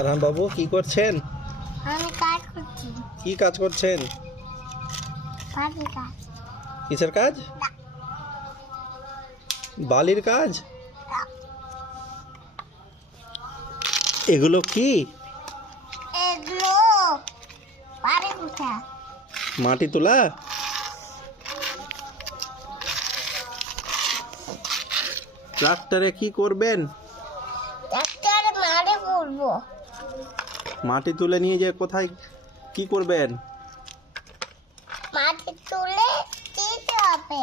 আরহাম বাবু কি করছেন? আমি কাজ করছি। কি কাজ করছেন? বাড়ির কাজ। কিসের কাজ? বালির কাজ? এগুলো কি? এগুলো বাড়ি কোথা? মাটি তোলা? ট্রাক্টরে কি করবেন? ট্রাক্টর মারে করবো। মাটি তুলে নিয়ে যে কোথায় কি করবেন? মাটি তুলে দিতে হবে।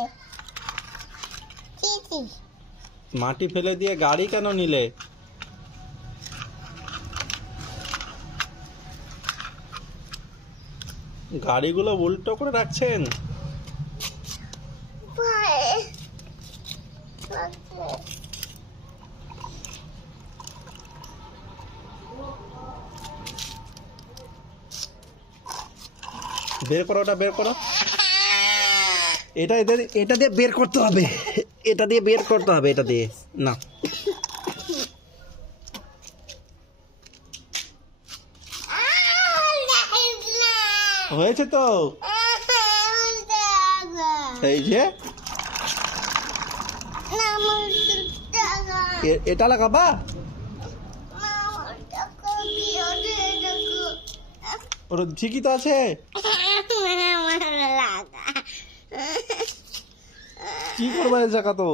দিদি মাটি ফেলে দিয়ে গাড়ি কেন নিলে? গাড়িগুলো উল্টো করে রাখছেন। ভাই বের করো, ওটা বের করো। এটা দিয়ে বের করতে হবে, এটা দিয়ে বের করতে হবে, এটা দিয়ে না। হয়েছে তো, এই যে এটা লাগাবা। ওর ঠিকই তো আছে। কি করবা এই চাকা? তো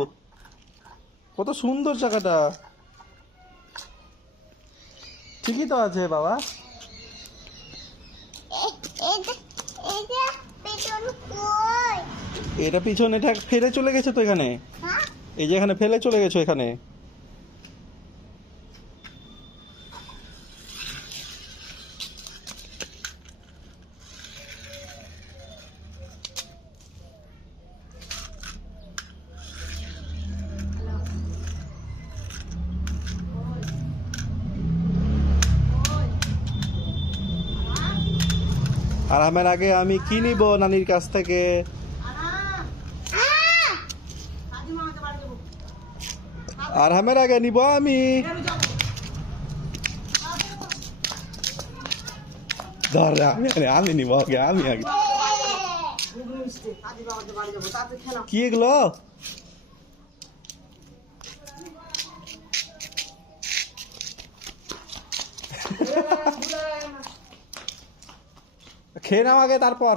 কত সুন্দর চাকাটা, ঠিকই তো আছে বাবা। এটা পিছন, এটা ফেলে চলে গেছে তো এখানে। এই যে এখানে ফেলে চলে গেছো এখানে। আর আমার আগে আমি কি নিব নানির কাছ থেকে? আর আমার আগে নিব আমি। ধর, আমি নিব আগে, আমি আগে। কি এগুলো? খেয়ে নাও আগে, তারপর